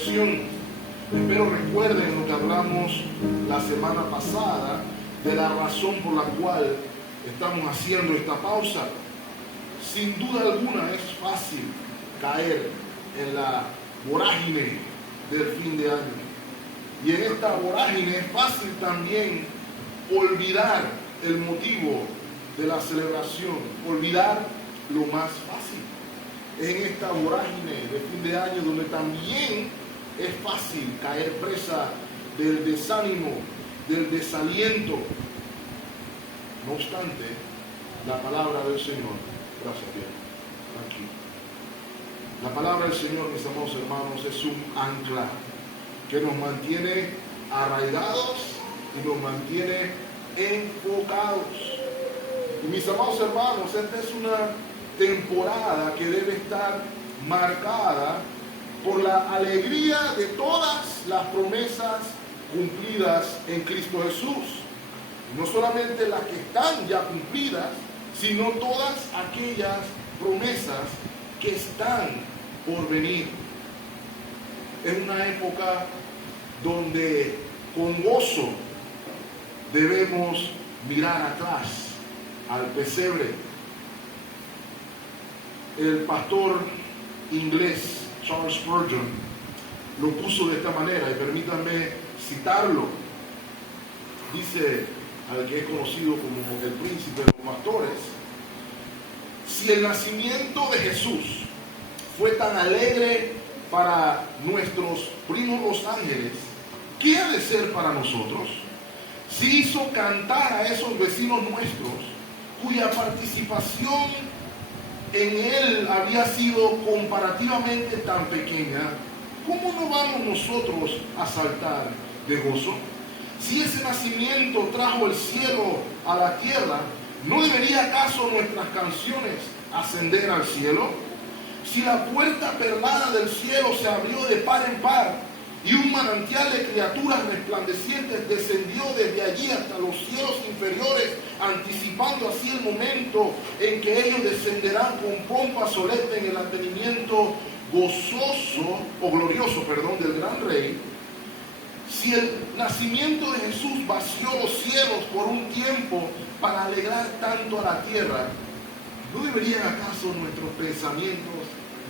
reflexión. Espero recuerden lo que hablamos la semana pasada de la razón por la cual estamos haciendo esta pausa. Sin duda alguna es fácil caer en la vorágine del fin de año. Y en esta vorágine es fácil también olvidar el motivo de la celebración, olvidar lo más fácil. En esta vorágine de fin de año donde también es fácil caer presa del desánimo, del desaliento. No obstante, la palabra del Señor, gracias Dios, tranquilo. La palabra del Señor, mis amados hermanos, es un ancla que nos mantiene arraigados y nos mantiene enfocados. Y mis amados hermanos, esta es una temporada que debe estar marcada por la alegría de todas las promesas cumplidas en Cristo Jesús. No solamente las que están ya cumplidas, sino todas aquellas promesas que están por venir. Es una época donde con gozo debemos mirar atrás al pesebre. El pastor inglés Charles Spurgeon lo puso de esta manera, y permítanme citarlo. Dice, al que es conocido como el príncipe de los pastores: si el nacimiento de Jesús fue tan alegre para nuestros primos los ángeles, ¿qué ha de ser para nosotros? Si hizo cantar a esos vecinos nuestros, cuya participación en él había sido comparativamente tan pequeña, ¿cómo no vamos nosotros a saltar de gozo? Si ese nacimiento trajo el cielo a la tierra, ¿no debería acaso nuestras canciones ascender al cielo? Si la puerta perlada del cielo se abrió de par en par y un manantial de criaturas resplandecientes descendió desde allí hasta los cielos inferiores, anticipando así el momento en que ellos descenderán con pompa solemne en el advenimiento gozoso o glorioso, del gran rey. Si el nacimiento de Jesús vació los cielos por un tiempo para alegrar tanto a la tierra, ¿no deberían acaso nuestros pensamientos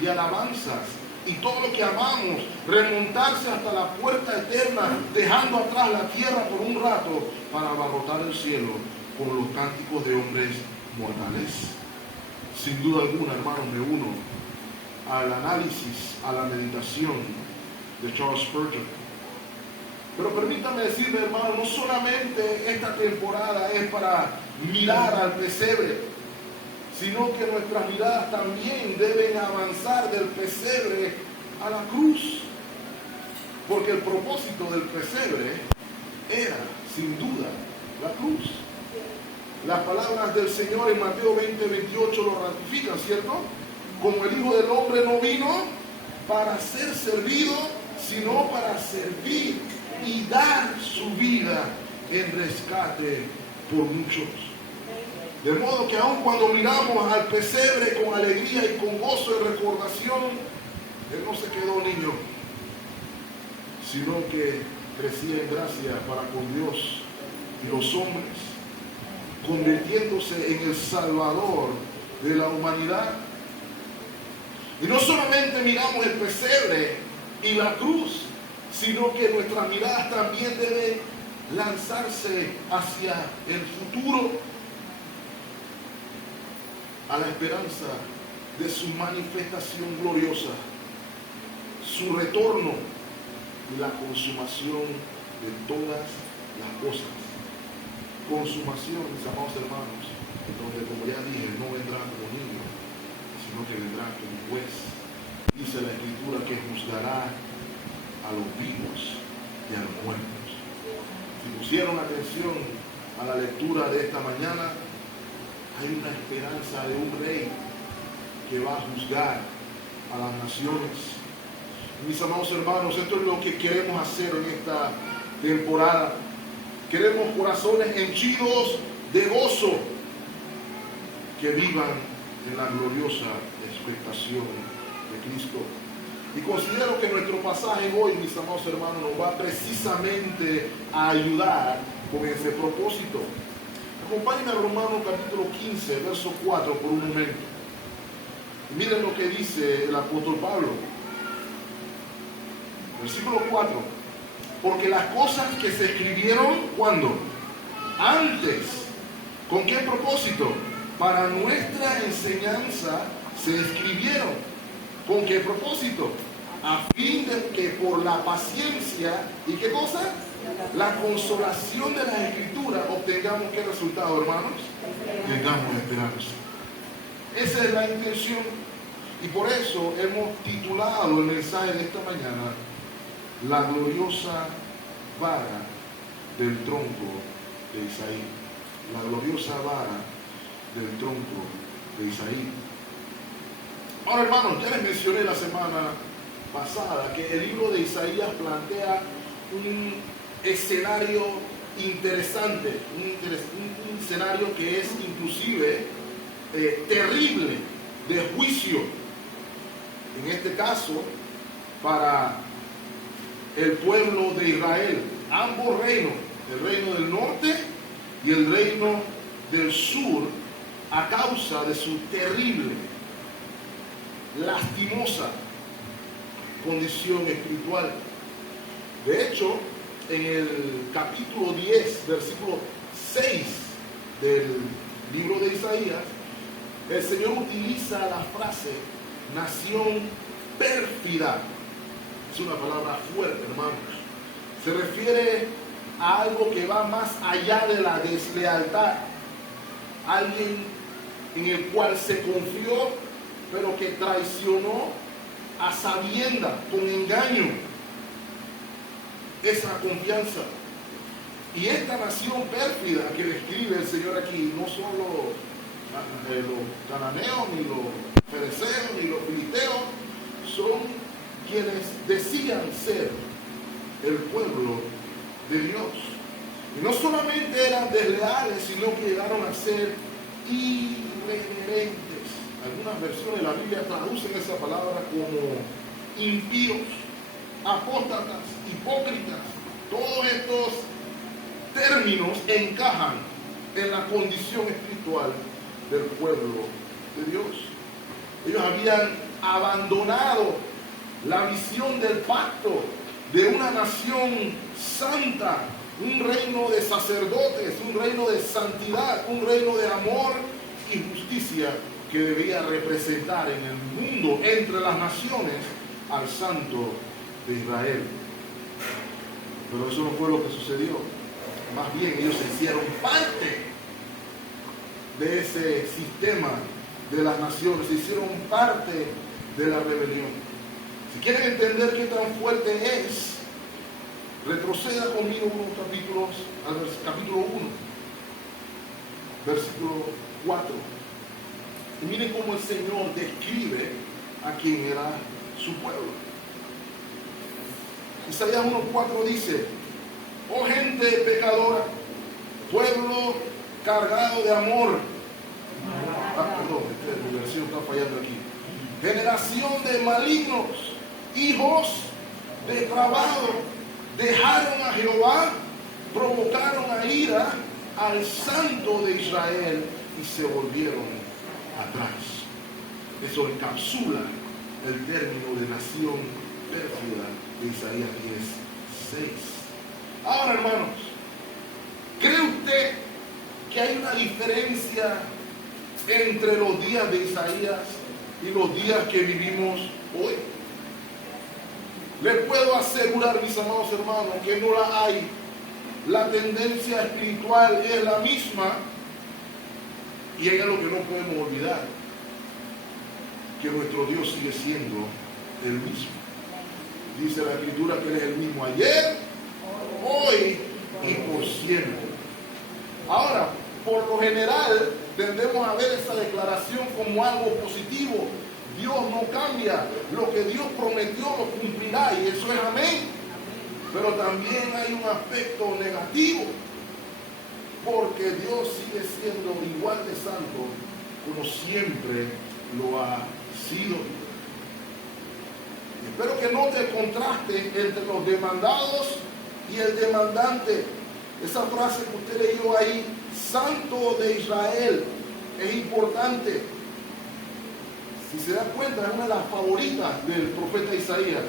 de alabanzas y todo lo que amamos remontarse hasta la puerta eterna, dejando atrás la tierra por un rato para abarrotar el cielo con los cánticos de hombres mortales? Sin duda alguna, hermanos, me uno al análisis, a la meditación de Charles Spurgeon. Pero permítame decirle, hermano, no solamente esta temporada es para mirar al pesebre, sino que nuestras miradas también deben avanzar del pesebre a la cruz. Porque el propósito del pesebre era, sin duda, la cruz. Las palabras del Señor en Mateo 20:28 lo ratifican, ¿cierto? Como el Hijo del Hombre no vino para ser servido, sino para servir y dar su vida en rescate por muchos. De modo que aun cuando miramos al pesebre con alegría y con gozo y recordación, Él no se quedó niño, sino que crecía en gracia para con Dios y los hombres, convirtiéndose en el Salvador de la humanidad. Y no solamente miramos el pesebre y la cruz, sino que nuestras miradas también deben lanzarse hacia el futuro, a la esperanza de su manifestación gloriosa, su retorno y la consumación de todas las cosas. Consumación, mis amados hermanos, donde, como ya dije, no vendrá como niño, sino que vendrá como juez. Dice la Escritura que juzgará a los vivos y a los muertos. Si pusieron atención a la lectura de esta mañana, hay una esperanza de un rey que va a juzgar a las naciones. Mis amados hermanos, esto es lo que queremos hacer en esta temporada. Queremos corazones henchidos de gozo que vivan en la gloriosa expectación de Cristo. Y considero que nuestro pasaje hoy, mis amados hermanos, nos va precisamente a ayudar con ese propósito. Acompáñenme a Romanos capítulo 15, verso 4 por un momento. Y miren lo que dice el apóstol Pablo. Versículo 4. Porque las cosas que se escribieron, ¿cuándo? Antes. ¿Con qué propósito? Para nuestra enseñanza se escribieron. ¿Con qué propósito? A fin de que por la paciencia, ¿y qué cosa? La consolación de la Escritura obtengamos ¿qué resultado, hermanos? Tengamos esperanza. Esa es la intención. Y por eso hemos titulado el mensaje de esta mañana La gloriosa vara del tronco de Isaí. La gloriosa vara del tronco de Isaí. Ahora, hermanos, ya les mencioné la semana pasada que el libro de Isaías plantea un escenario interesante, un escenario que es inclusive terrible, de juicio. En este caso, para el pueblo de Israel, ambos reinos, el reino del norte y el reino del sur, a causa de su terrible, lastimosa condición espiritual. De hecho, en el capítulo 10, versículo 6 del libro de Isaías, el Señor utiliza la frase nación pérfida. Es una palabra fuerte, hermanos. Se refiere a algo que va más allá de la deslealtad. Alguien en el cual se confió, pero que traicionó a sabiendas, con engaño, esa confianza. Y esta nación pérfida que describe el Señor aquí, no solo los cananeos, ni los fereceos, ni los filisteos, son quienes decían ser el pueblo de Dios. Y no solamente eran desleales, sino que llegaron a ser irreverentes. Algunas versiones de la Biblia traducen esa palabra como impíos, apóstatas, hipócritas. Todos estos términos encajan en la condición espiritual del pueblo de Dios. Ellos habían abandonado la visión del pacto de una nación santa, un reino de sacerdotes, un reino de santidad, un reino de amor y justicia que debía representar en el mundo, entre las naciones, al Santo de Israel. Pero eso no fue lo que sucedió. Más bien ellos se hicieron parte de ese sistema de las naciones, se hicieron parte de la rebelión. Si quieren entender qué tan fuerte es, retroceda conmigo unos capítulos al capítulo 1, versículo 4. Y miren cómo el Señor describe a quien era su pueblo. Isaías 1:4 dice: oh gente pecadora, pueblo cargado de amor. Perdón, mi versión está fallando aquí. Generación de malignos, hijos depravados, dejaron a Jehová, provocaron a ira al Santo de Israel y se volvieron atrás. Eso encapsula el término de nación pérfida de Isaías 10:6. Ahora, hermanos, ¿cree usted que hay una diferencia entre los días de Isaías y los días que vivimos hoy? Les puedo asegurar, mis amados hermanos, que no la hay. La tendencia espiritual es la misma. Y es lo que no podemos olvidar, que nuestro Dios sigue siendo el mismo. Dice la Escritura que Él es el mismo ayer, hoy y por siempre. Ahora, por lo general, tendemos a ver esa declaración como algo positivo. Dios no cambia, lo que Dios prometió lo cumplirá, y eso es amén. Pero también hay un aspecto negativo, porque Dios sigue siendo igual de santo como siempre lo ha sido. Espero que note el contraste entre los demandados y el demandante. Esa frase que usted leyó ahí, Santo de Israel, es importante. Si se da cuenta, es una de las favoritas del profeta Isaías.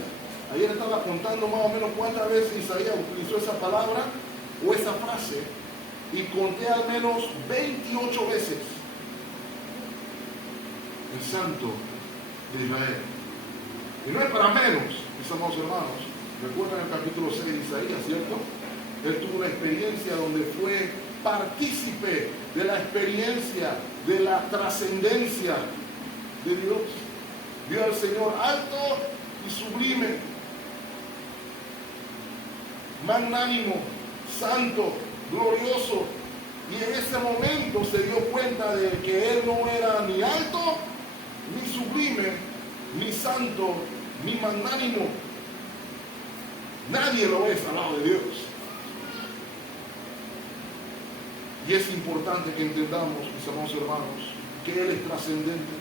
Ayer estaba contando más o menos cuántas veces Isaías utilizó esa palabra o esa frase, y conté al menos 28 veces el Santo de Israel. Y no es para menos, mis amados hermanos. Recuerdan el capítulo 6 de Isaías, ¿cierto? Él tuvo una experiencia donde fue partícipe de la experiencia, de la trascendencia de Dios. Vio al Señor alto y sublime, magnánimo, santo, glorioso. Y en ese momento se dio cuenta de que Él no era ni alto, ni sublime, ni santo, ni magnánimo. Nadie lo es al lado de Dios. Y es importante que entendamos, mis amados hermanos, que Él es trascendente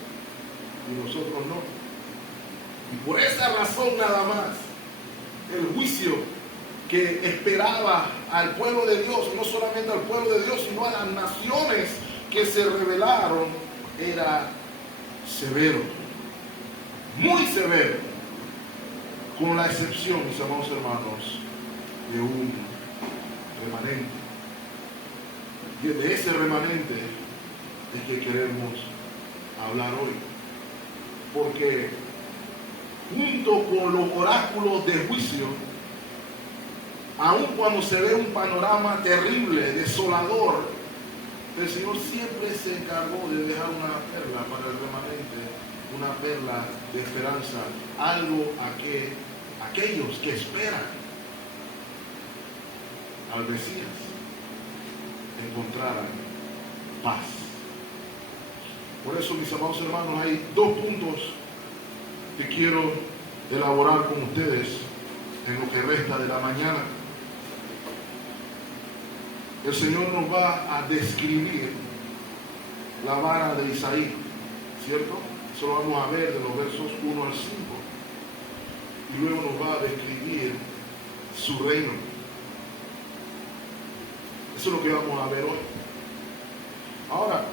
y nosotros no. Y por esa razón nada más, el juicio que esperaba al pueblo de Dios, no solamente al pueblo de Dios, sino a las naciones que se rebelaron, era severo, muy severo, con la excepción, mis amados hermanos, de un remanente. Y de ese remanente es que queremos hablar hoy, porque junto con los oráculos de juicio, aun cuando se ve un panorama terrible, desolador, el Señor siempre se encargó de dejar una perla para el remanente, una perla de esperanza, algo a que aquellos que esperan al Mesías encontraran paz. Por eso, mis amados hermanos, hay dos puntos que quiero elaborar con ustedes en lo que resta de la mañana. El Señor nos va a describir la vara de Isaí, ¿cierto? Eso lo vamos a ver de los versos 1 al 5. Y luego nos va a describir su reino. Eso es lo que vamos a ver hoy. Ahora,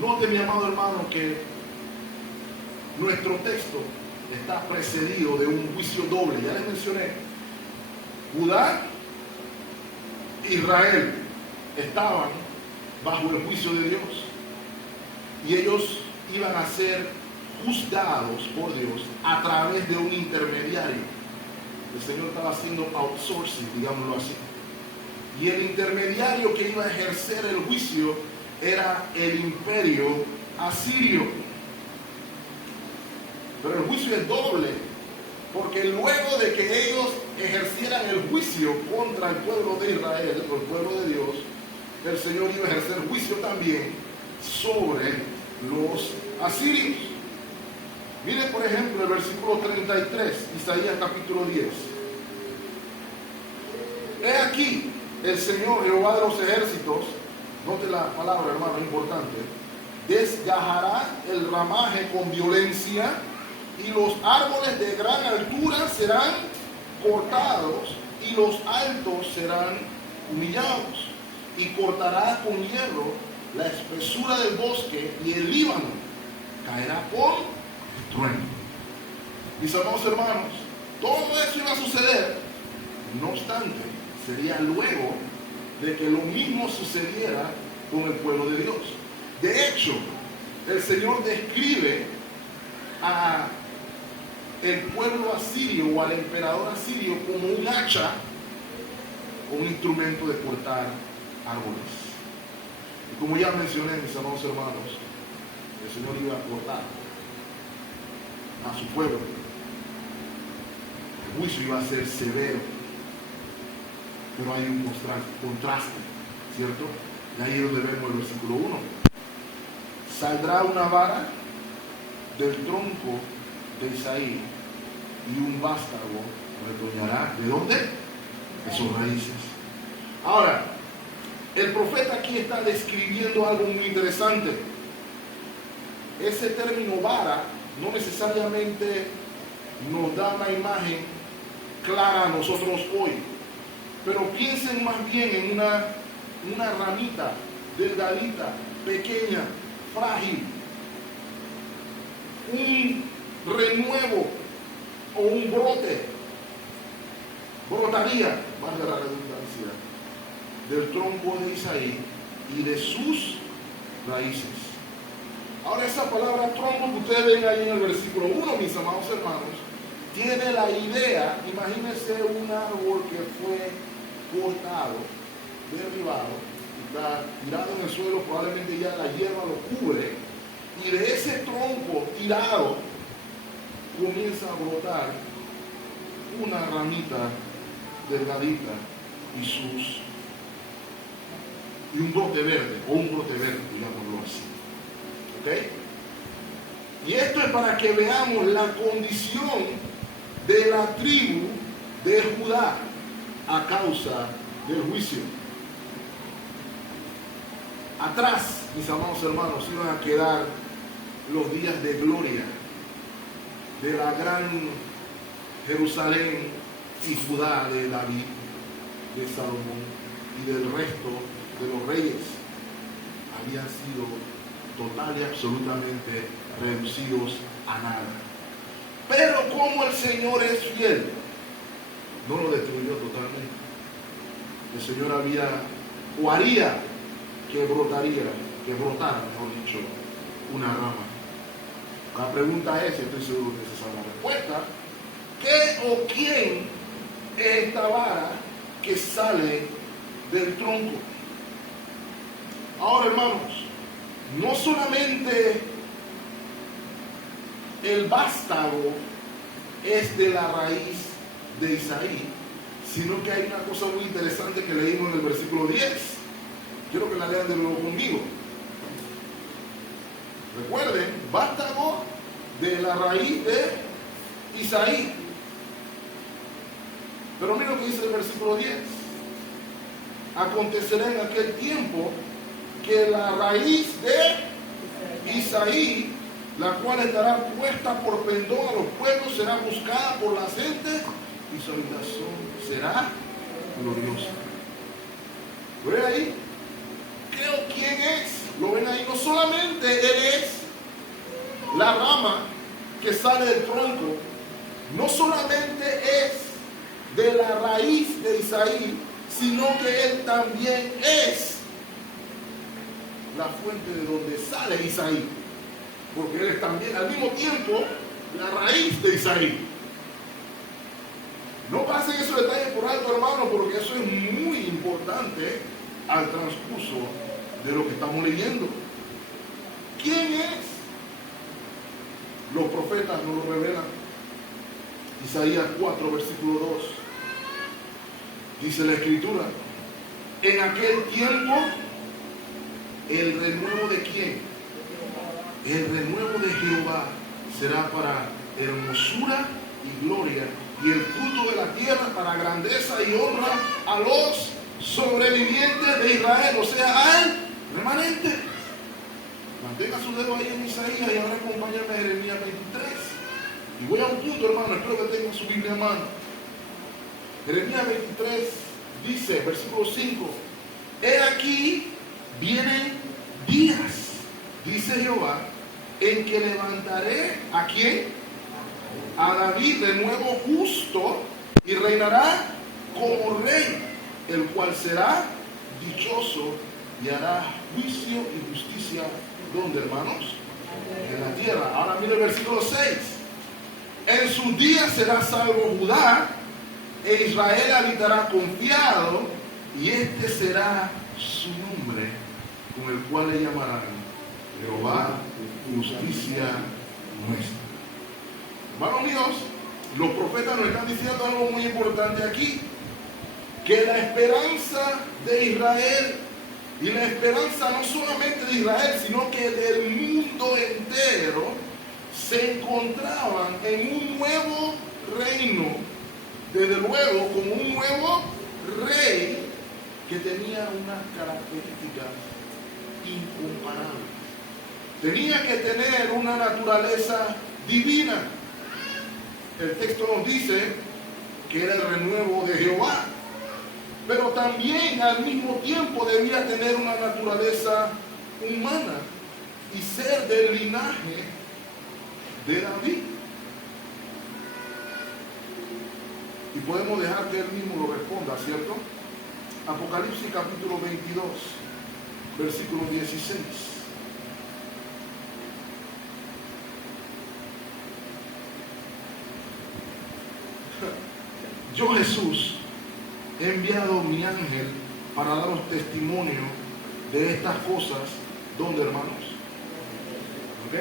note, mi amado hermano, que nuestro texto está precedido de un juicio doble. Ya les mencioné, Judá e Israel estaban bajo el juicio de Dios y ellos iban a ser juzgados por Dios a través de un intermediario. El Señor estaba haciendo outsourcing, digámoslo así. Y el intermediario que iba a ejercer el juicio era el imperio asirio. Pero el juicio es doble, porque luego de que ellos ejercieran el juicio contra el pueblo de Israel, o el pueblo de Dios, el Señor iba a ejercer juicio también sobre los asirios. Miren, por ejemplo, el versículo 33, Isaías capítulo 10. He aquí, el Señor, Jehová de los ejércitos, note la palabra, hermano, es importante, desgajará el ramaje con violencia y los árboles de gran altura serán cortados y los altos serán humillados, y cortará con hierro la espesura del bosque y el Líbano caerá por trueno. Mis amados hermanos, todo eso iba a suceder, no obstante, sería luego de que lo mismo sucediera con el pueblo de Dios. De hecho, el Señor describe a el pueblo asirio o al emperador asirio como un hacha o un instrumento de cortar árboles. Y como ya mencioné, mis amados hermanos, el Señor iba a cortar a su pueblo. El juicio iba a ser severo, pero hay un contraste, ¿cierto? Y ahí es donde vemos el versículo 1. Saldrá una vara del tronco de Isaí y un vástago retoñará. ¿De dónde? De sus raíces. Ahora, el profeta aquí está describiendo algo muy interesante. Ese término vara no necesariamente nos da una imagen clara a nosotros hoy. Pero piensen más bien en una ramita delgadita, pequeña, frágil, un renuevo o un brote, brotaría, más de la redundancia, del tronco de Isaí y de sus raíces. Ahora esa palabra tronco que ustedes ven ahí en el versículo 1, mis amados hermanos, tiene la idea, imagínense un árbol que fue cortado, derribado, está tirado en el suelo, probablemente ya la hierba lo cubre, y de ese tronco tirado comienza a brotar una ramita delgadita y un brote verde, digámoslo así. ¿Ok? Y esto es para que veamos la condición de la tribu de Judá a causa del juicio. Atrás, mis amados hermanos, iban a quedar los días de gloria de la gran Jerusalén y Judá de David, de Salomón y del resto de los reyes. Habían sido total y absolutamente reducidos a nada. Pero como el Señor es fiel, no lo destruyó totalmente. El Señor haría que brotara, mejor dicho, una rama. La pregunta es, estoy seguro que esa es la respuesta, ¿qué o quién es esta vara que sale del tronco? Ahora, hermanos, no solamente el vástago es de la raíz de Isaí, sino que hay una cosa muy interesante que leímos en el versículo 10. Quiero que la lean de nuevo conmigo. Recuerden, vástago de la raíz de Isaí. Pero miren lo que dice el versículo 10. Acontecerá en aquel tiempo que la raíz de Isaí, la cual estará puesta por pendón a los pueblos, será buscada por las gentes y su habitación será gloriosa. ¿Lo ven ahí? Creo quién es. Lo ven ahí. No solamente él es la rama que sale del tronco, no solamente es de la raíz de Isaí, sino que él también es la fuente de donde sale Isaí, porque él es también al mismo tiempo la raíz de Isaí. No pasen esos detalles por alto, hermano, porque eso es muy importante al transcurso de lo que estamos leyendo. ¿Quién es? Los profetas nos lo revelan. Isaías 4, versículo 2. Dice la Escritura: en aquel tiempo, ¿el renuevo de quién? El renuevo de Jehová será para hermosura y gloria, y el fruto de la tierra para grandeza y honra a los sobrevivientes de Israel, o sea, al remanente. Mantenga su dedo ahí en Isaías y ahora acompáñame a Jeremías 23. Y voy a un punto, hermano, espero que tengan su Biblia en mano. Jeremías 23 dice, versículo 5: he aquí, vienen días, dice Jehová, en que levantaré ¿a quién? A David de nuevo justo, y reinará como rey, el cual será dichoso y hará juicio y justicia. ¿Dónde, hermanos? En la tierra. Ahora mire el versículo 6. En sus días será salvo Judá, e Israel habitará confiado, y este será su nombre, con el cual le llamarán Jehová, justicia nuestra. Hermanos míos, los profetas nos están diciendo algo muy importante aquí, que la esperanza de Israel, y la esperanza no solamente de Israel, sino que del mundo entero, se encontraban en un nuevo reino, desde luego como un nuevo rey que tenía unas características incomparables. Tenía que tener una naturaleza divina. El texto nos dice que era el renuevo de Jehová, pero también al mismo tiempo debía tener una naturaleza humana y ser del linaje de David. Y podemos dejar que él mismo lo responda, ¿cierto? Apocalipsis capítulo 22, versículo 16. Yo, Jesús, he enviado mi ángel para daros testimonio de estas cosas. ¿Dónde, hermanos? ¿Ok?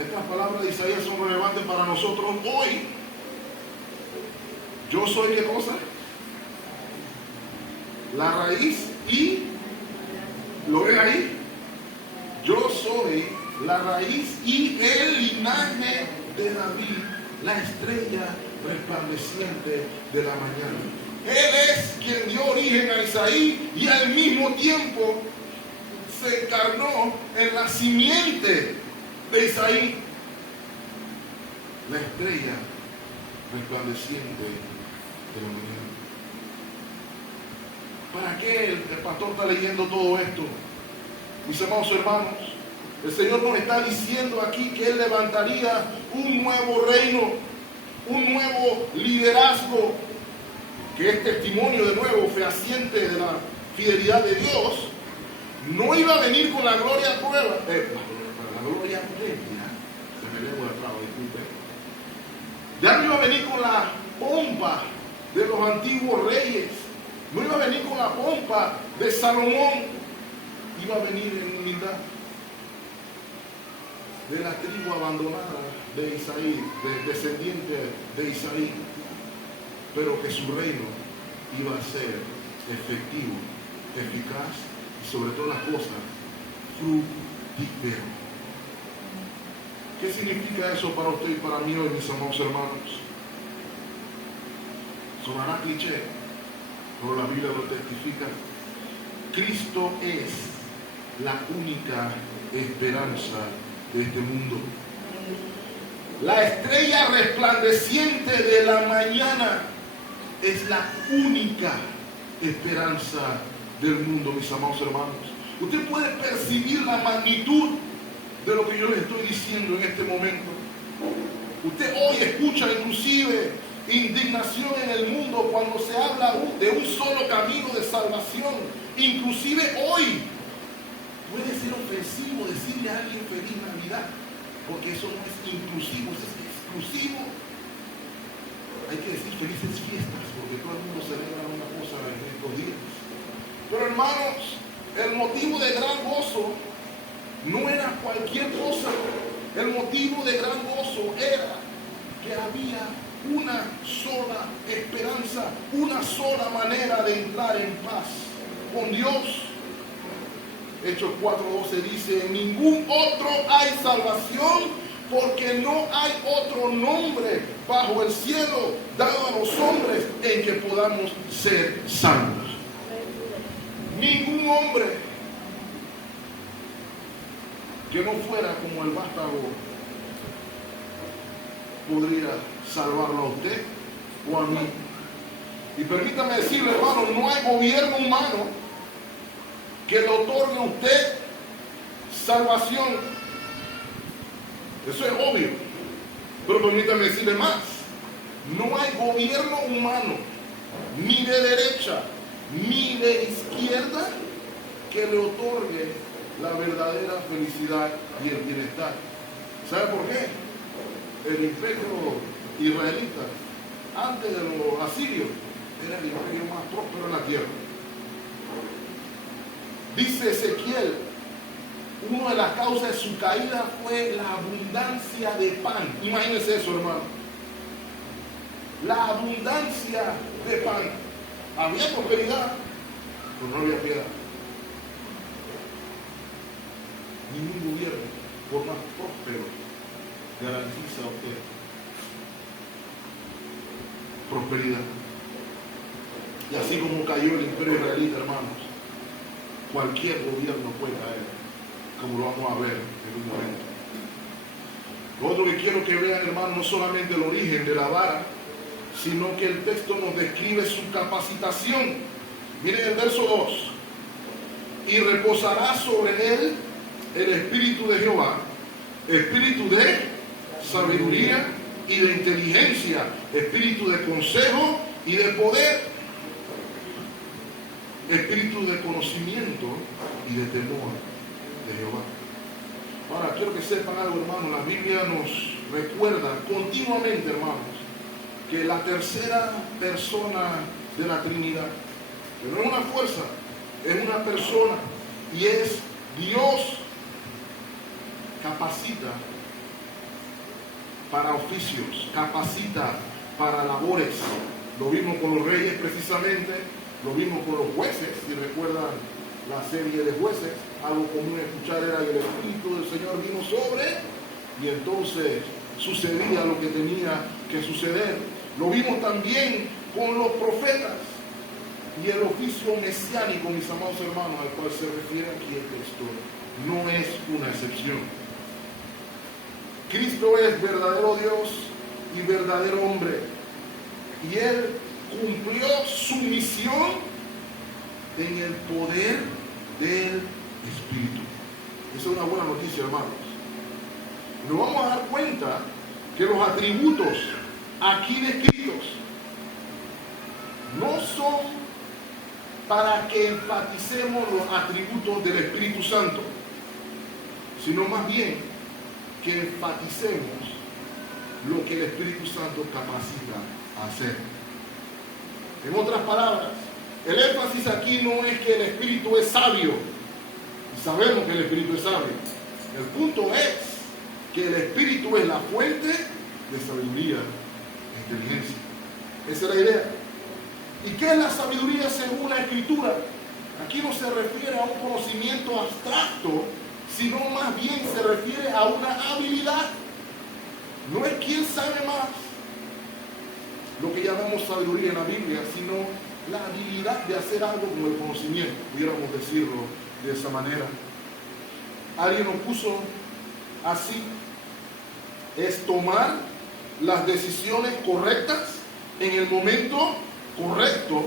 Estas palabras de Isaías son relevantes para nosotros hoy. Yo soy, ¿qué cosa? La raíz y... ¿Lo ven ahí? Yo soy la raíz y el linaje de David, la estrella resplandeciente de la mañana. Él es quien dio origen a Isaí y al mismo tiempo se encarnó en la simiente de Isaí, la estrella resplandeciente de la mañana. ¿Para qué el pastor está leyendo todo esto? Mis amados hermanos, el Señor nos está diciendo aquí que Él levantaría un nuevo reino, un nuevo liderazgo, que es testimonio de nuevo fehaciente de la fidelidad de Dios. No iba a venir con la gloria prueba, la gloria previa, se me lengua de atrás, disculpe. Ya no iba a venir con la pompa de los antiguos reyes, no iba a venir con la pompa de Salomón, iba a venir en humildad de la tribu abandonada de Isaí, del descendiente de Isaí, pero que su reino iba a ser efectivo, eficaz y sobre todas las cosas fructífero. ¿Qué significa eso para usted y para mí hoy, mis amados hermanos? Sonará cliché, pero la Biblia lo testifica. Cristo es la única esperanza de este mundo. La estrella resplandeciente de la mañana es la única esperanza del mundo, mis amados hermanos. Usted puede percibir la magnitud de lo que yo le estoy diciendo en este momento. Usted hoy escucha inclusive indignación en el mundo cuando se habla de un solo camino de salvación. Inclusive hoy puede ser ofensivo decirle a alguien feliz Navidad, porque eso no es inclusivo, eso es exclusivo. Hay que decir felices fiestas, porque todo el mundo celebra una cosa en estos días. Pero hermanos, el motivo de gran gozo no era cualquier cosa. El motivo de gran gozo era que había una sola esperanza, una sola manera de entrar en paz con Dios. Hechos 4:12 dice: en ningún otro hay salvación, porque no hay otro nombre bajo el cielo dado a los hombres en que podamos ser salvos. Ningún hombre que no fuera como el vástago podría salvarlo a usted o a mí. Y permítame decirle, hermano, no hay gobierno humano que le otorgue a usted salvación. Eso es obvio. Pero permítame decirle más. No hay gobierno humano, ni de derecha, ni de izquierda, que le otorgue la verdadera felicidad y el bienestar. ¿Sabe por qué? El imperio israelita, antes de los asirios, era el imperio más próspero en la tierra. Dice Ezequiel, una de las causas de su caída fue la abundancia de pan. Imagínense eso, hermano. La abundancia de pan. Había prosperidad, pero no había piedad. Ningún gobierno, por más próspero, garantiza a usted prosperidad. Y así como cayó el imperio israelita, hermanos, cualquier gobierno puede caer, como lo vamos a ver en un momento. Lo otro que quiero que vean, hermanos, no solamente el origen de la vara, sino que el texto nos describe su capacitación. Miren el verso 2. Y reposará sobre él el espíritu de Jehová, espíritu de sabiduría y de inteligencia, espíritu de consejo y de poder, espíritu de conocimiento y de temor de Jehová. Ahora, quiero que sepan algo, hermanos. La Biblia nos recuerda continuamente, hermanos, que la tercera persona de la Trinidad, que no es una fuerza, es una persona, y es Dios, capacita para oficios, capacita para labores. Lo vimos con los reyes precisamente, lo vimos con los jueces, si recuerdan la serie de jueces. Algo común escuchar era que el Espíritu del Señor vino sobre, y entonces sucedía lo que tenía que suceder. Lo vimos también con los profetas y el oficio mesiánico, mis amados hermanos, al cual se refiere aquí el texto, no es una excepción. Cristo es verdadero Dios y verdadero hombre, y Él cumplió su misión en el poder del Espíritu. Esa es una buena noticia, hermanos. Nos vamos a dar cuenta que los atributos aquí descritos no son para que enfaticemos los atributos del Espíritu Santo, sino más bien que enfaticemos lo que el Espíritu Santo capacita a hacer. En otras palabras, el énfasis aquí no es que el Espíritu es sabio, y sabemos que el Espíritu es sabio. El punto es que el Espíritu es la fuente de sabiduría e inteligencia. Esa es la idea. ¿Y qué es la sabiduría según la Escritura? Aquí no se refiere a un conocimiento abstracto, sino más bien se refiere a una habilidad. No es quién sabe más, lo que llamamos sabiduría en la Biblia, sino la habilidad de hacer algo con el conocimiento, pudiéramos decirlo de esa manera. Alguien lo puso así: es tomar las decisiones correctas en el momento correcto,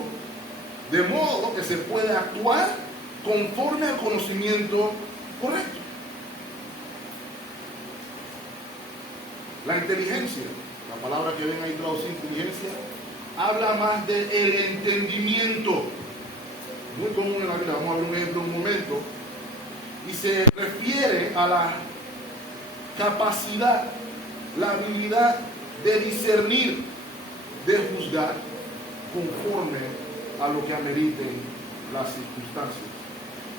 de modo que se puede actuar conforme al conocimiento correcto. La inteligencia, la palabra que ven ahí traducida, inteligencia, habla más del entendimiento. Muy común en la Biblia, vamos a ver un ejemplo en un momento, y se refiere a la capacidad, la habilidad de discernir, de juzgar conforme a lo que ameriten las circunstancias.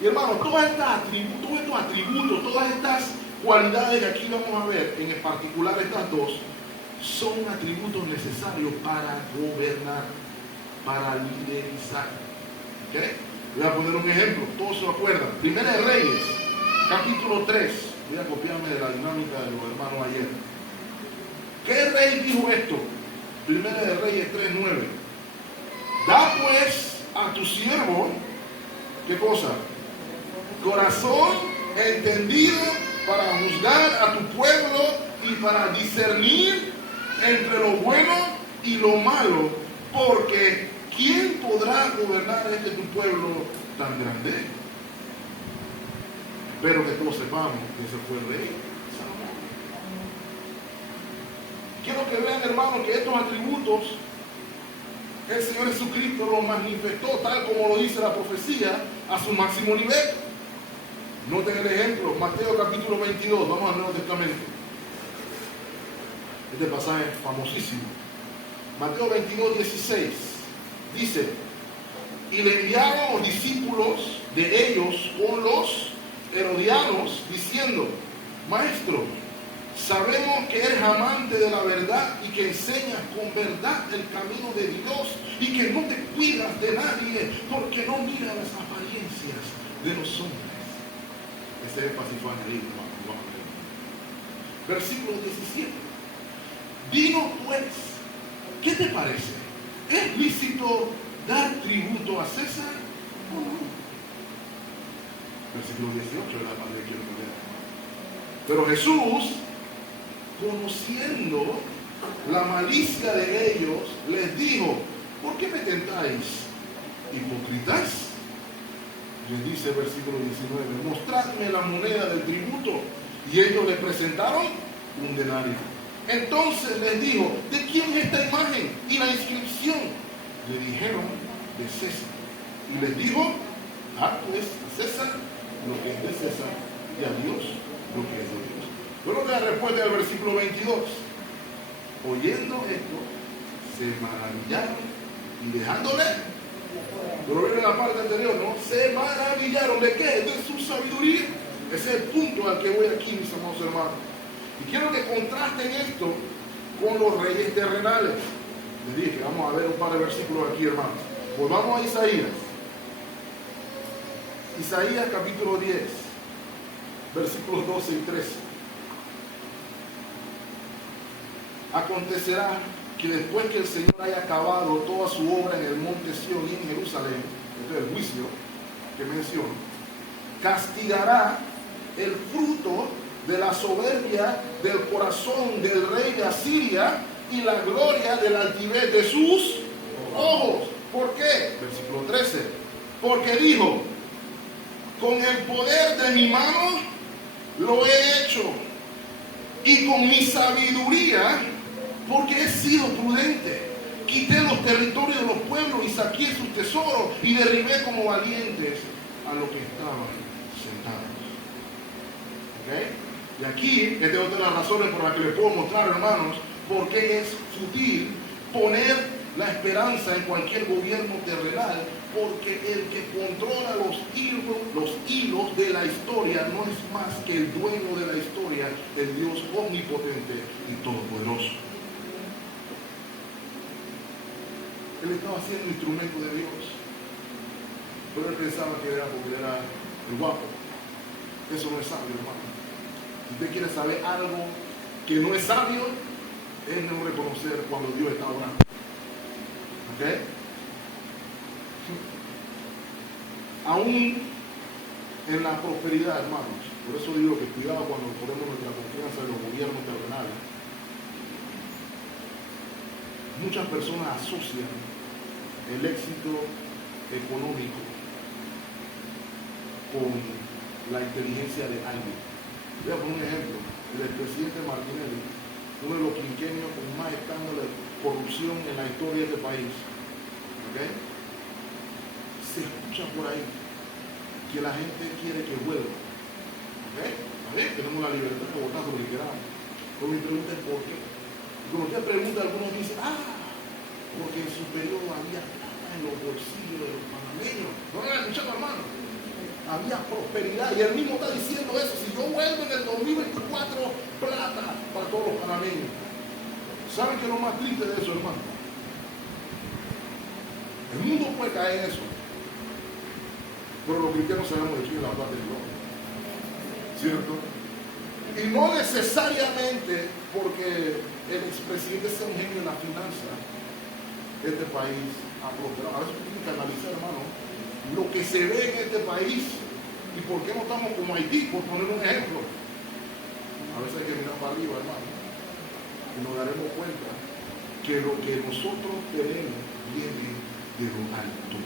Y hermanos, todos estos atributos, todas estas cualidades que aquí vamos a ver, en particular estas dos, son atributos necesarios para gobernar, para liderizar. ¿Okay? Voy a poner un ejemplo, todos se lo acuerdan. Primera de Reyes, capítulo 3. Voy a copiarme de la dinámica de los hermanos ayer. ¿Qué rey dijo esto? Primera de Reyes 3:9. Da pues a tu siervo, ¿qué cosa? Corazón entendido para juzgar a tu pueblo y para discernir entre lo bueno y lo malo, porque ¿quién podrá gobernar tu pueblo tan grande? Espero que todos sepamos que ese fue el rey Salomón. Quiero que vean, hermanos, que estos atributos el Señor Jesucristo los manifestó tal como lo dice la profecía a su máximo nivel. Noten el ejemplo, Mateo capítulo 22, vamos al Nuevo Testamento. Este pasaje es famosísimo. Mateo 22:16 dice: y le enviaron los discípulos de ellos con los herodianos, diciendo: Maestro, sabemos que eres amante de la verdad y que enseñas con verdad el camino de Dios y que no te cuidas de nadie porque no miras las apariencias de los hombres. Ese énfasis fue añadido. Versículo 17. Dinos pues, ¿qué te parece? ¿Es lícito dar tributo a César o no? Versículo 18 de la parte que quiero leer. Pero Jesús, conociendo la malicia de ellos, les dijo: ¿por qué me tentáis, hipócritas? Les dice el versículo 19: mostradme la moneda del tributo. Y ellos le presentaron un denario. Entonces les dijo: ¿de quién es esta imagen y la inscripción? Le dijeron: de César. Y les dijo: pues a César lo que es de César, y a Dios lo que es de Dios. Luego de la respuesta del versículo 22, oyendo esto, se maravillaron y dejándole, pero ven en la parte anterior, ¿no? Se maravillaron ¿de qué? De su sabiduría. Ese es el punto al que voy aquí, mis amados hermanos. Y quiero que contrasten esto con los reyes terrenales. Les dije que vamos a ver un par de versículos aquí, hermanos. Volvamos a Isaías. Isaías capítulo 10, versículos 12 y 13. Acontecerá que después que el Señor haya acabado toda su obra en el monte Sión y en Jerusalén, este es el juicio que menciono, castigará el fruto de la soberbia del corazón del rey de Asiria y la gloria de la altivez de sus ojos. ¿Por qué? Versículo 13. Porque dijo: con el poder de mi mano lo he hecho, y con mi sabiduría, porque he sido prudente, quité los territorios de los pueblos y saqué sus tesoros y derribé como valientes a los que estaban sentados. ¿Okay? Y aquí, esta es otra de las razones por las que les puedo mostrar, hermanos, por qué es sutil poner la esperanza en cualquier gobierno terrenal, porque el que controla los hilos de la historia no es más que el dueño de la historia, el Dios omnipotente y todopoderoso. Él estaba siendo instrumento de Dios, pero él pensaba que era porque era el guapo. Eso no es sabio, hermano. Si usted quiere saber algo que no es sabio, es no reconocer cuando Dios está obrando. ¿Ok? Aún en la prosperidad, hermanos. Por eso digo que cuidado cuando ponemos nuestra confianza en los gobiernos terrenales. Muchas personas asocian el éxito económico con la inteligencia de alguien. Voy a poner un ejemplo. El expresidente Martinelli, uno de los quinquenios con más escándalo de corrupción en la historia de este país. ¿Okay? Se escucha por ahí que la gente quiere que vuelva. ¿Okay? A ver, tenemos la libertad de votar lo que queramos. Pero mi pregunta es ¿por qué? Y cuando usted pregunta, algunos dicen: porque en su periodo había plata en los bolsillos de los panameños. No me han escuchado, hermano. Había prosperidad, y él mismo está diciendo eso: si yo vuelvo en el 2024, plata para todos los panameños. ¿Saben qué es lo más triste de eso, hermano? El mundo puede caer en eso, pero los cristianos sabemos de quién es la plata del oro, ¿cierto? Y no necesariamente porque el expresidente sea un genio en la finanza, este país ha prosperado. A veces tienen que analizar, hermano, lo que se ve en este país y por qué no estamos como Haití, por poner un ejemplo. A veces hay que mirar para arriba, hermano, y nos daremos cuenta que lo que nosotros tenemos viene de lo alto.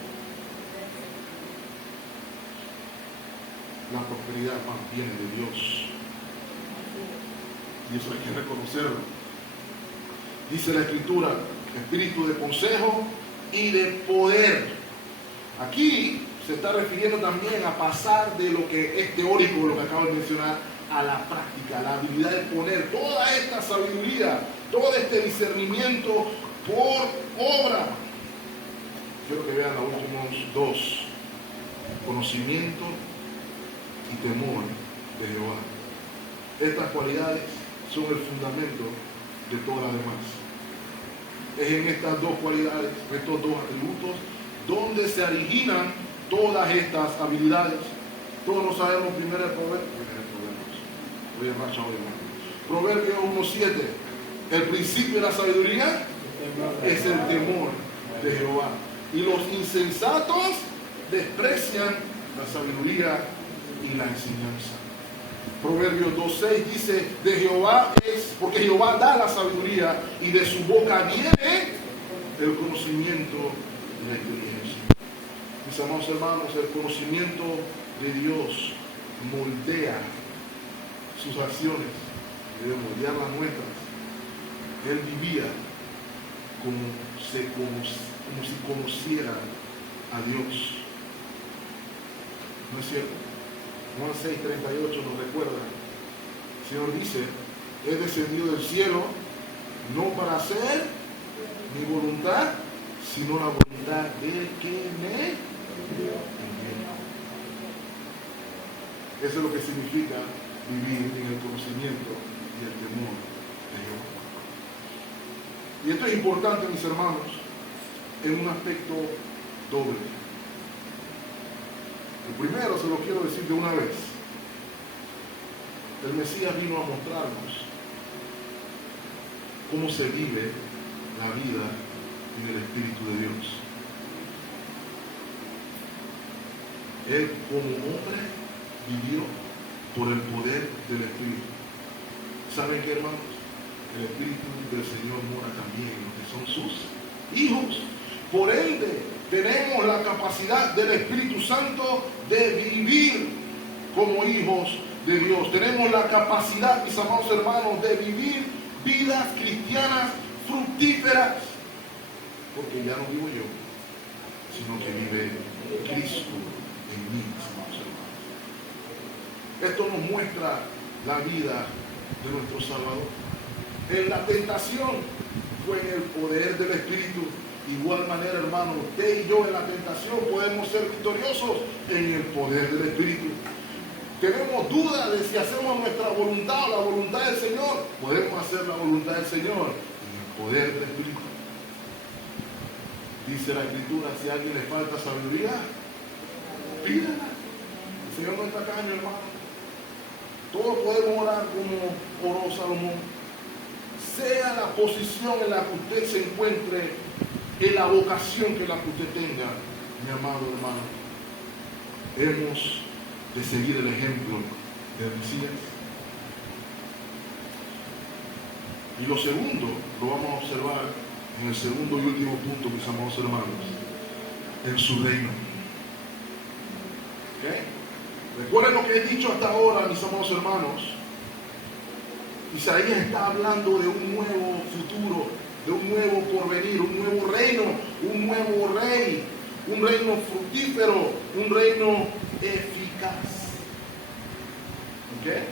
La prosperidad, hermano, viene de Dios, y eso hay que reconocerlo. Dice la Escritura: espíritu de consejo y de poder. Aquí se está refiriendo también a pasar de lo que es teórico, lo que acabo de mencionar, a la práctica, la habilidad de poner toda esta sabiduría, todo este discernimiento por obra. Quiero que vean los últimos dos: conocimiento y temor de Jehová. Estas cualidades son el fundamento de todas las demás. Es en estas dos cualidades, estos dos atributos, donde se originan todas estas habilidades. Todos lo sabemos. Primero el proverbio. Voy a rachar hoy, hermano. Proverbio 1:7. El principio de la sabiduría es el temor de Jehová. Y los insensatos desprecian la sabiduría y la enseñanza. Proverbios 2:6 dice, de Jehová es, porque Jehová da la sabiduría y de su boca viene el conocimiento y la inteligencia. Mis amados hermanos, el conocimiento de Dios moldea sus acciones, debe moldear las nuestras. Él vivía como si conociera a Dios. ¿No es cierto? Juan 6:38 nos recuerda. El Señor dice, he descendido del cielo no para hacer mi voluntad, sino la voluntad del que me envió. Eso es lo que significa vivir en el conocimiento y el temor de Jehová. Y esto es importante, mis hermanos, en un aspecto doble. El primero se lo quiero decir de una vez. El Mesías vino a mostrarnos cómo se vive la vida en el Espíritu de Dios. Él como hombre vivió por el poder del Espíritu. ¿Saben qué, hermanos? El Espíritu del Señor mora también en los que son sus hijos. Por ende, tenemos la capacidad del Espíritu Santo de vivir como hijos de Dios. Tenemos la capacidad, mis amados hermanos, de vivir vidas cristianas fructíferas. Porque ya no vivo yo, sino que vive Cristo en mí, mis amados hermanos. Esto nos muestra la vida de nuestro Salvador. En la tentación fue en el poder del Espíritu. De igual manera, hermano, usted y yo en la tentación podemos ser victoriosos en el poder del Espíritu. Tenemos dudas de si hacemos nuestra voluntad o la voluntad del Señor. Podemos hacer la voluntad del Señor en el poder del Espíritu. Dice la Escritura, si a alguien le falta sabiduría, pídala. El Señor no está acá, mi hermano. Todos podemos orar como oró Salomón. Sea la posición en la que usted se encuentre, en la vocación que la que usted tenga, mi amado hermano, hemos de seguir el ejemplo del Mesías. Y lo segundo, lo vamos a observar en el segundo y último punto, mis amados hermanos, en su reino. ¿Okay? Recuerden lo que he dicho hasta ahora, mis amados hermanos. Isaías está hablando de un nuevo futuro, de un nuevo porvenir, un nuevo reino, un nuevo rey, un reino fructífero, un reino eficaz. ¿Okay?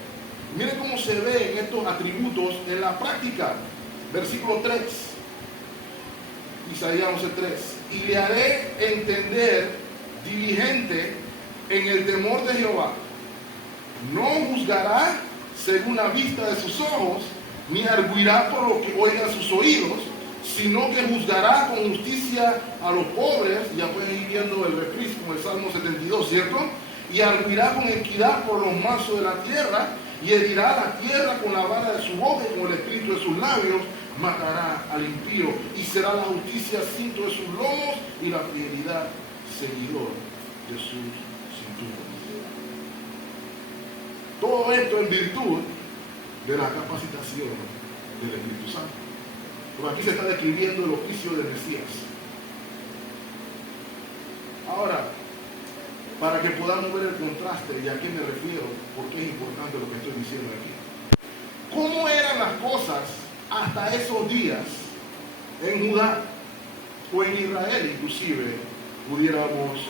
Miren cómo se ven estos atributos en la práctica. Versículo 3. Isaías 11:3. Y le haré entender diligente en el temor de Jehová. No juzgará según la vista de sus ojos, ni arguirá por lo que oigan sus oídos, sino que juzgará con justicia a los pobres. Ya pueden ir viendo el reprise con el Salmo 72, ¿cierto? Y arguirá con equidad por los mansos de la tierra, y herirá la tierra con la vara de su boca y con el espíritu de sus labios matará al impío, y será la justicia cinto de sus lomos y la fidelidad seguidor de sus cinturas. Todo esto en virtud de la capacitación del Espíritu Santo. Pero aquí se está describiendo el oficio del Mesías. Ahora, para que podamos ver el contraste, y a qué me refiero, porque es importante lo que estoy diciendo aquí. ¿Cómo eran las cosas hasta esos días en Judá o en Israel, inclusive, pudiéramos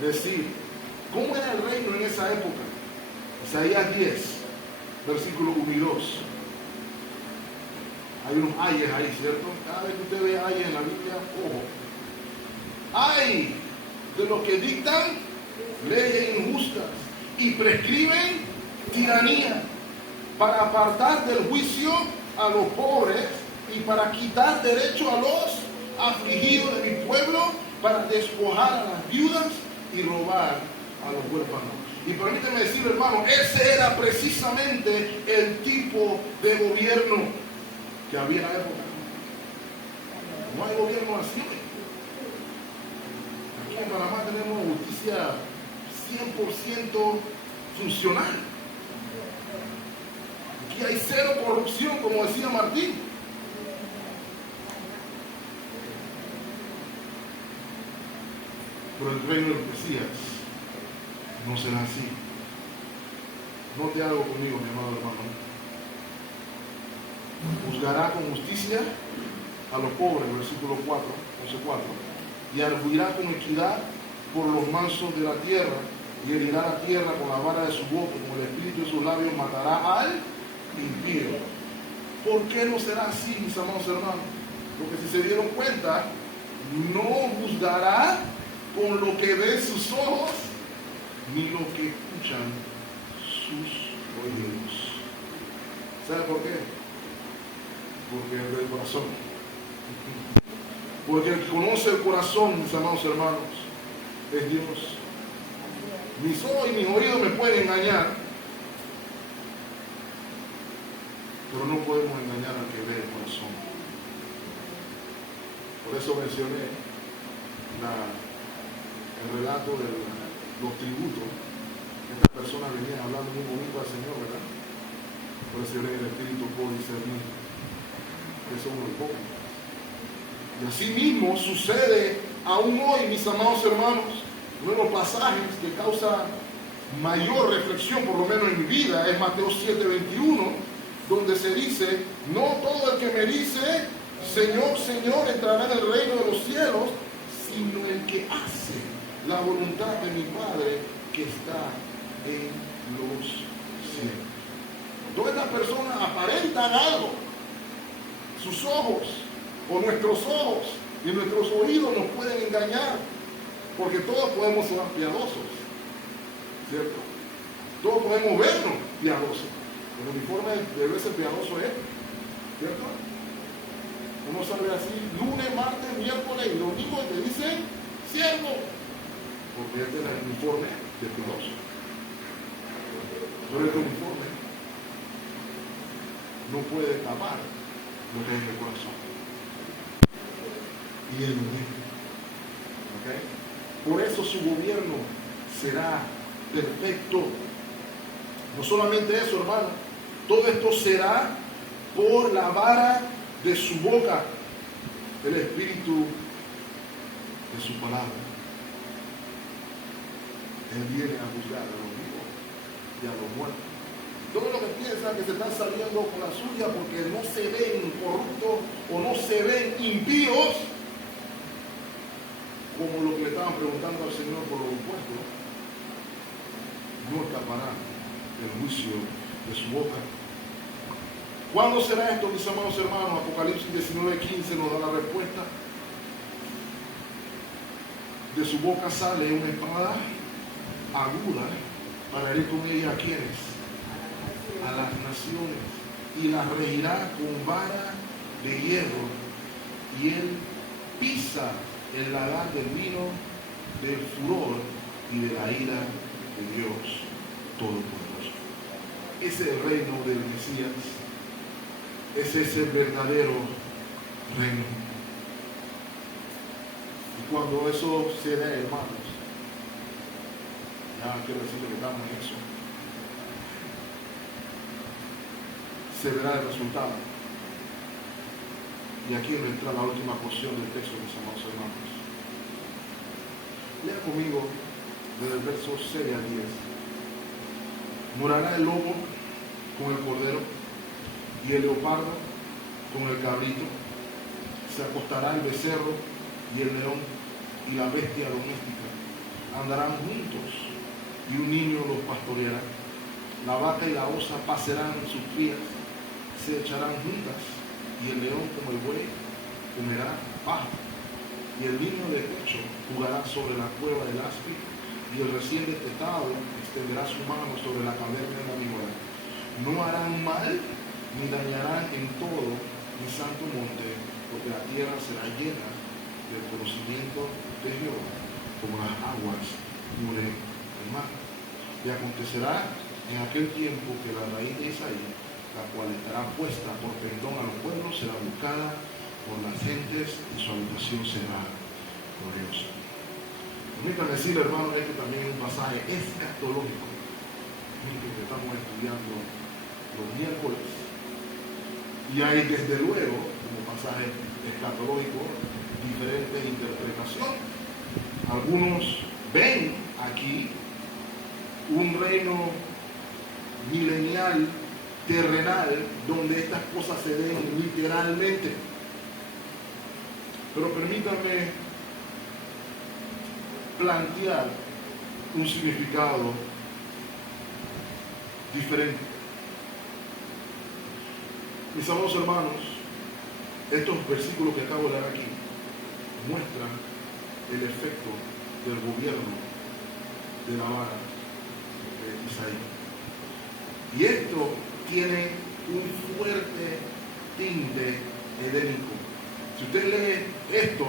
decir? ¿Cómo era el reino en esa época? Isaías 10, versículos 1 y 2. Hay unos ayes ahí, ¿cierto? Cada vez que usted ve ayes en la Biblia, ojo. Ay de los que dictan leyes injustas y prescriben tiranía para apartar del juicio a los pobres y para quitar derecho a los afligidos de mi pueblo, para despojar a las viudas y robar a los huérfanos. Y permíteme decir, hermano, ese era precisamente el tipo de gobierno que había en la época. No hay gobierno así. Aquí en Panamá tenemos justicia 100% funcional. Aquí hay cero corrupción, como decía Martín. Pero el reino del Mesías no será así. Note algo conmigo, mi amado hermano. Juzgará con justicia a los pobres, versículo 4, 11:4, y arguirá con equidad por los mansos de la tierra, y herirá la tierra con la vara de su boca, con el espíritu de sus labios matará al impío. ¿Por qué no será así, mis amados hermanos? Porque si se dieron cuenta, no juzgará con lo que ven sus ojos, ni lo que escuchan sus oídos. ¿Sabe por qué? Porque es del corazón. Porque el que conoce el corazón, mis amados hermanos, es Dios. Mis ojos y mis oídos me pueden engañar, pero no podemos engañar al que ve el corazón. Por eso mencioné el relato de los tributos. Estas personas venían hablando muy bonito al Señor, ¿verdad? Por eso el Espíritu puede discernir. Eso es muy poco. Y así mismo sucede aún hoy, mis amados hermanos. Uno de los pasajes que causa mayor reflexión, por lo menos en mi vida, es Mateo 7:21, donde se dice: no todo el que me dice Señor, Señor, entrará en el reino de los cielos, sino el que hace la voluntad de mi Padre que está en los cielos. Todas estas personas aparentan algo. Sus ojos o nuestros ojos y nuestros oídos nos pueden engañar, porque todos podemos ser piadosos, ¿cierto? Todos podemos vernos piadosos. El uniforme de verse piadoso es, ¿cierto? Uno sale así lunes, martes, miércoles y domingo y te dicen siervo, porque este es el uniforme de piadoso. Pero este uniforme no puede tapar lo que hay en el corazón. Y él lo dice. ¿Okay? Por eso su gobierno será perfecto. No solamente eso, hermano. Todo esto será por la vara de su boca, el espíritu de su palabra. Él viene a juzgar a los vivos y a los muertos. Todos los que piensan que se están saliendo con la suya porque no se ven corruptos o no se ven impíos, como lo que le estaban preguntando al Señor por los impuestos, no escaparán del juicio de su boca. ¿Cuándo será esto, mis amados hermanos? Apocalipsis 19:15 nos da la respuesta. De su boca sale una espada aguda para herir con ella a quienes, a las naciones, y las regirá con vara de hierro, y él pisa el lagar del vino del furor y de la ira de Dios Todopoderoso. Ese es el reino del Mesías. Ese es el verdadero reino. Y cuando eso se dé, hermanos, ya quiero decirle que estamos en eso, se verá el resultado. Y aquí entra la última porción del texto, mis amados hermanos. Lea conmigo desde el verso 6 al 10. Morará el lobo con el cordero y el leopardo con el cabrito. Se acostará el becerro y el león y la bestia doméstica. Andarán juntos y un niño los pastoreará. La vaca y la osa pasarán sus crías, se echarán juntas, y el león como el buey comerá paja, y el niño de pecho jugará sobre la cueva del áspid, y el recién destetado extenderá su mano sobre la caverna de la víbora. No harán mal ni dañarán en todo mi santo monte, porque la tierra será llena del conocimiento de Jehová, como las aguas cubren el mar. Y acontecerá en aquel tiempo que la raíz de Isaí, la cual estará puesta por pendón a los pueblos, será buscada por las gentes y su habitación será gloriosa. Permítanme decir, hermano, que también es un pasaje escatológico, que estamos estudiando los miércoles. Y hay desde luego, como pasaje escatológico, diferentes interpretaciones. Algunos ven aquí un reino milenial, terrenal, donde estas cosas se den literalmente. Pero permítanme plantear un significado diferente. Mis amados hermanos, estos versículos que acabo de leer aquí muestran el efecto del gobierno de la vara de Isaías. Y esto tiene un fuerte tinte edénico. Si usted lee esto,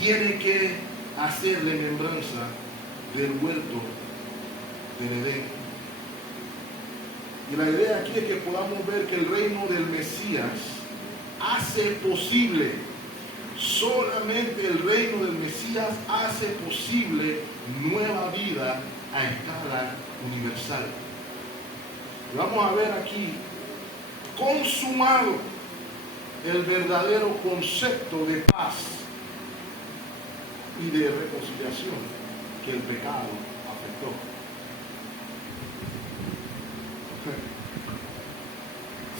tiene que hacer remembranza del huerto del Edén. Y la idea aquí es que podamos ver que el reino del Mesías hace posible, solamente el reino del Mesías hace posible nueva vida a escala universal. Vamos a ver aquí consumado el verdadero concepto de paz y de reconciliación que el pecado afectó.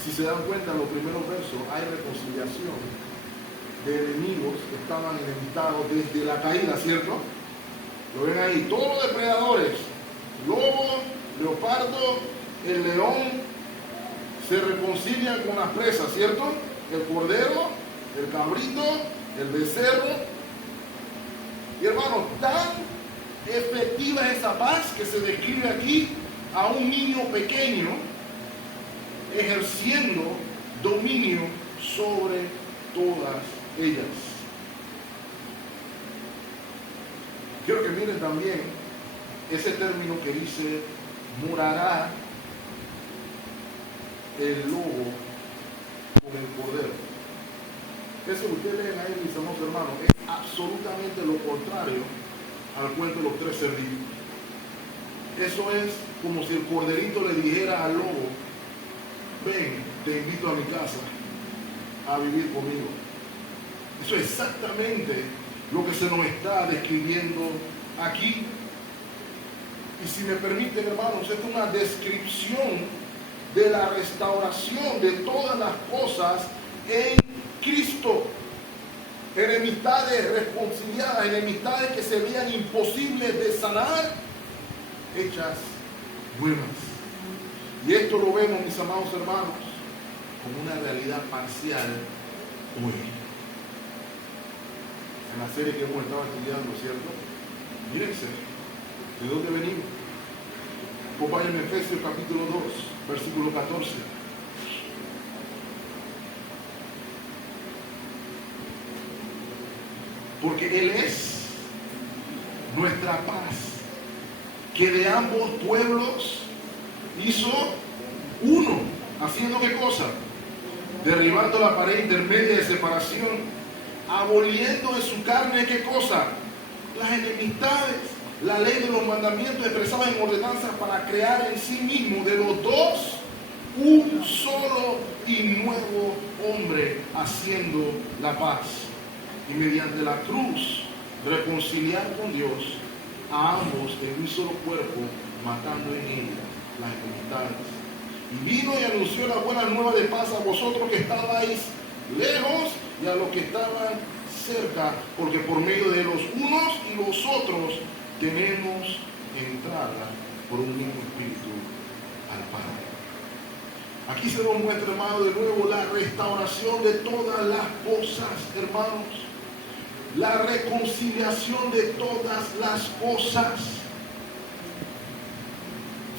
Si se dan cuenta, en los primeros versos hay reconciliación de enemigos que estaban enemistados desde la caída, ¿cierto? Lo ven ahí, todos los depredadores, lobo, leopardo, el león, se reconcilian con las presas, ¿cierto? El cordero, el cabrito, el becerro. Y hermanos, tan efectiva es esa paz que se describe aquí a un niño pequeño ejerciendo dominio sobre todas ellas. Quiero que miren también ese término que dice morará el lobo con el cordero. Eso que ustedes leen ahí, mis amados hermanos, es absolutamente lo contrario al cuento de los tres cerditos. Eso es como si el corderito le dijera al lobo: ven, te invito a mi casa a vivir conmigo. Eso es exactamente lo que se nos está describiendo aquí. Y si me permiten, hermanos, esto es una descripción de la restauración de todas las cosas en Cristo. Enemistades reconciliadas, enemistades que se veían imposibles de sanar, hechas nuevas. Y esto lo vemos, mis amados hermanos, como una realidad parcial hoy. En la serie que hemos estado estudiando, ¿cierto? Mírense, ¿de dónde venimos? Acompáñenme en Efesios capítulo 2, versículo 14. Porque Él es nuestra paz, que de ambos pueblos hizo uno, haciendo ¿qué cosa? Derribando la pared intermedia de separación, aboliendo de su carne ¿qué cosa? Las enemistades, la ley de los mandamientos expresados en ordenanzas, para crear en sí mismo de los dos un solo y nuevo hombre, haciendo la paz, y mediante la cruz reconciliar con Dios a ambos en un solo cuerpo, matando en ella las enemistades. Y vino y anunció la buena nueva de paz a vosotros que estabais lejos y a los que estaban cerca, porque por medio de los unos y los otros tenemos entrada por un mismo espíritu al Padre. Aquí se nos muestra, hermano, de nuevo la restauración de todas las cosas, hermanos. La reconciliación de todas las cosas.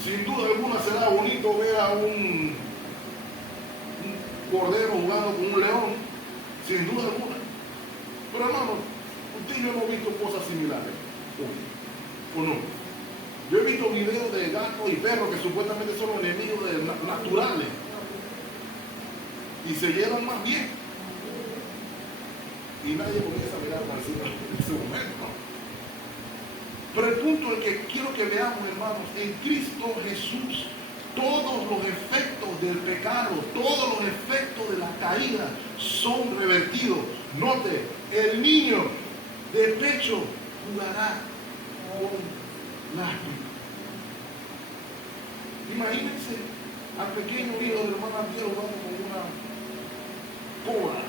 Sin duda alguna será bonito ver a un cordero jugando con un león, sin duda alguna. Pero hermano, usted y yo hemos visto cosas similares, ¿o no? Yo he visto videos de gatos y perros que supuestamente son los enemigos naturales y se llevan más bien. Y nadie comienza a mirar para encima en ese momento. Pero el punto es que quiero que veamos, hermanos, en Cristo Jesús Todos los efectos del pecado, todos los efectos de la caída son revertidos. Note, el niño de pecho jugará con lágrimas. Imagínense al pequeño hijo del hermano Dios jugando con una cobra,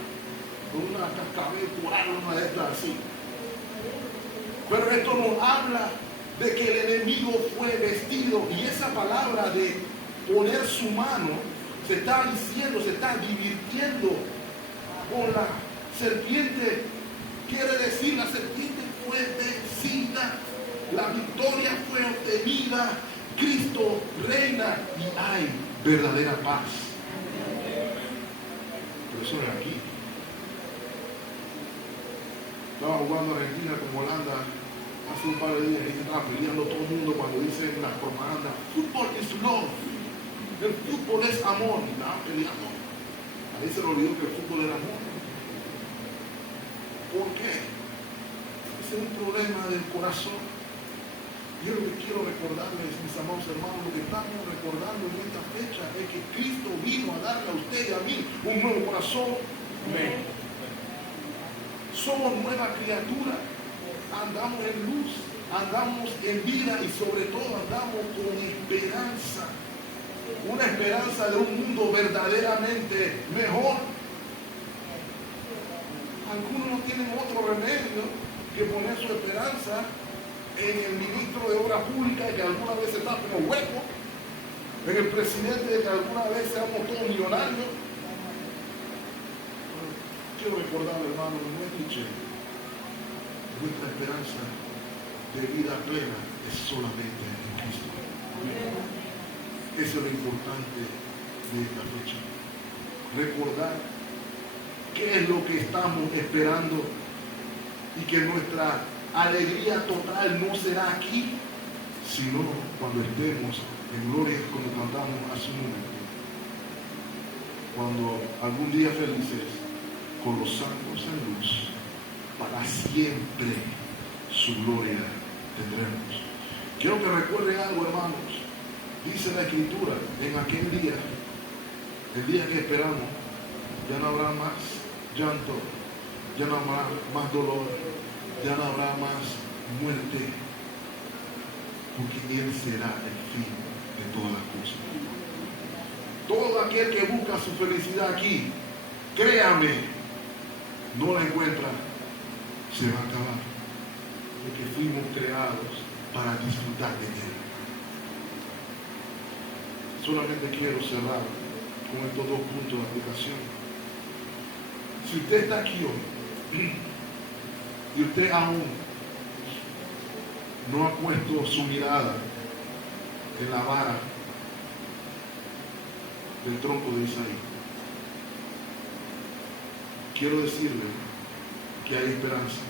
con una cascabel por algo, una de estas así. Pero esto nos habla de que el enemigo fue vestido, y esa palabra de poner su mano se está diciendo, se está divirtiendo con la serpiente. Quiere decir, la serpiente fue vencida, la victoria fue obtenida, Cristo reina y hay verdadera paz. Por eso es aquí. Estaba jugando Argentina con Holanda hace un par de días y estaba peleando todo el mundo cuando dicen las propagandas: fútbol es love, el fútbol es amor. Y estaban peleando. A veces se le olvidó que el fútbol era amor. ¿Por qué? Ese es un problema del corazón. Yo lo que quiero recordarles, mis amados hermanos, lo que estamos recordando en esta fecha es que Cristo vino a darle a usted y a mí un nuevo corazón. Amén. Somos nueva criatura. Andamos en luz, andamos en vida y sobre todo andamos con esperanza. Una esperanza de un mundo verdaderamente mejor. Algunos no tienen otro remedio que poner su esperanza en el ministro de Obras Públicas, que alguna vez está como hueco, en el presidente, que alguna vez seamos todos millonarios. Quiero recordar, hermano, no es cliché. Nuestra esperanza de vida plena es solamente en Cristo. Eso es lo importante de esta fecha. Recordar qué es lo que estamos esperando y que nuestra alegría total no será aquí, sino cuando estemos en gloria, como cantamos hace un momento. Cuando algún día felices, con los santos en luz, para siempre su gloria tendremos. Quiero que recuerden algo, hermanos. Dice la Escritura, en aquel día, el día que esperamos, ya no habrá más llanto, ya no habrá más dolor, ya no habrá más muerte, porque Él será el fin de todas las cosas. Todo aquel que busca su felicidad aquí, créame, no la encuentra, se va a acabar, porque fuimos creados para disfrutar de Él. Solamente quiero cerrar con estos dos puntos de aplicación. Si usted está aquí hoy y usted aún no ha puesto su mirada en la vara del tronco de Isaí, quiero decirle que hay esperanza.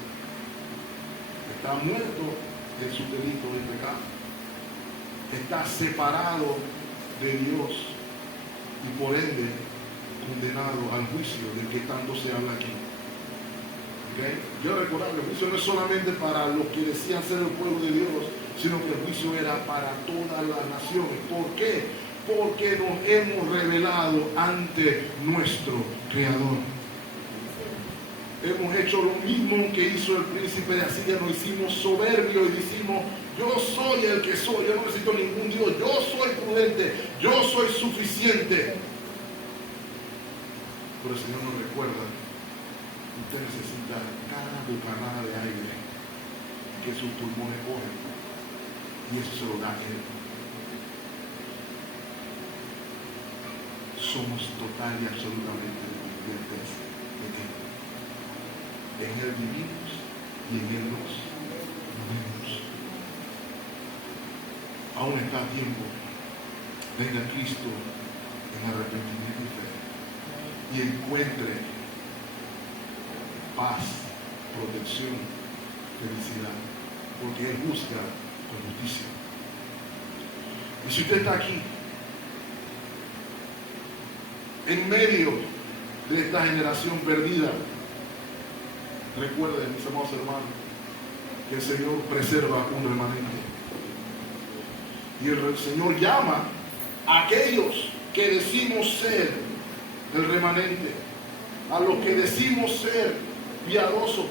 Está muerto en su delito y pecado. Está separado de Dios y por ende condenado al juicio del que tanto se habla aquí. ¿Okay? Quiero recordar que el juicio no es solamente para los que decían ser el pueblo de Dios, sino que el juicio era para todas las naciones. ¿Por qué? Porque nos hemos revelado ante nuestro Creador. Hemos hecho lo mismo que hizo el príncipe de Asiria, nos hicimos soberbios y decimos: yo soy el que soy, yo no necesito ningún Dios, yo soy prudente, yo soy suficiente. Pero el Señor nos recuerda: usted necesita cada bocanada de aire que sus pulmones cogen, y eso se lo da a Él. Somos total y absolutamente dependientes de Él. En Él vivimos y en Él nos movemos. Aún está a tiempo. Venga Cristo en arrepentimiento y fe y encuentre paz, protección, felicidad, porque Él busca con justicia. Y si usted está aquí, en medio de esta generación perdida, recuerden, mis amados hermanos, que el Señor preserva un remanente. Y el Señor llama aquellos que decimos ser el remanente, a los que decimos ser piadosos,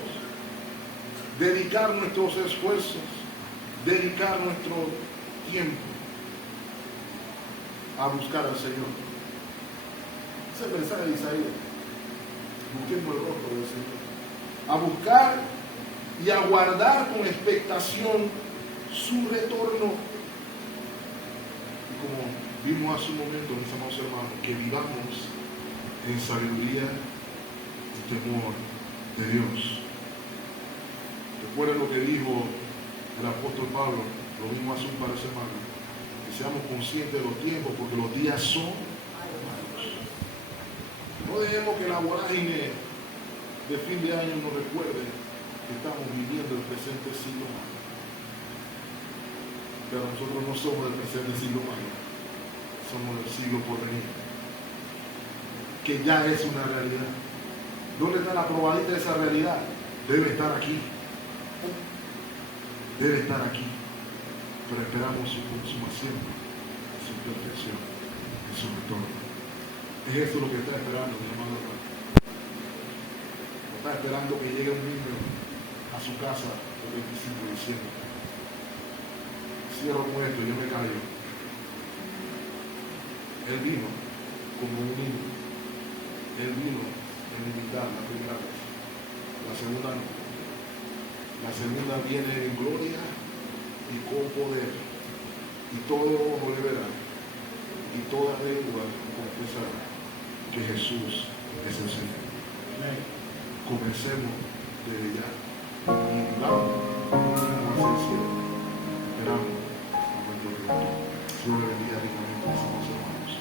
dedicar nuestros esfuerzos, dedicar nuestro tiempo a buscar al Señor. Ese es el mensaje de Isaías. Busquemos el rostro del Señor. A buscar y a guardar con expectación su retorno. Y como vimos hace un momento, mis amados hermanos, que vivamos en sabiduría y temor de Dios. Recuerden lo que dijo el apóstol Pablo, lo vimos hace un par de semanas, que seamos conscientes de los tiempos, porque los días son malos. No dejemos que la vorágine de fin de año nos recuerde que estamos viviendo el presente siglo malo. Pero nosotros no somos del presente siglo malo, somos del siglo por venir, que ya es una realidad. ¿Dónde está la probadita de esa realidad? Debe estar aquí. Debe estar aquí. Pero esperamos su consumación, su perfección y su retorno. Es eso lo que está esperando mi hermano. Está esperando que llegue un niño a su casa el 25 de diciembre. Cierro con esto, yo me callo. Él vino como un niño. Él vino en invitar la primera vez. La segunda no. La segunda viene en gloria y con poder. Y todo ojo le verá. Y toda lengua confesará que Jesús es el Señor. Comencemos desde ya. Y vivamos hacia el cielo. Esperamos a nuestro Dios. Dios le bendiga ricamente a mis hermanos.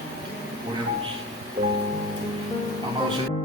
Oremos. Amados Señor.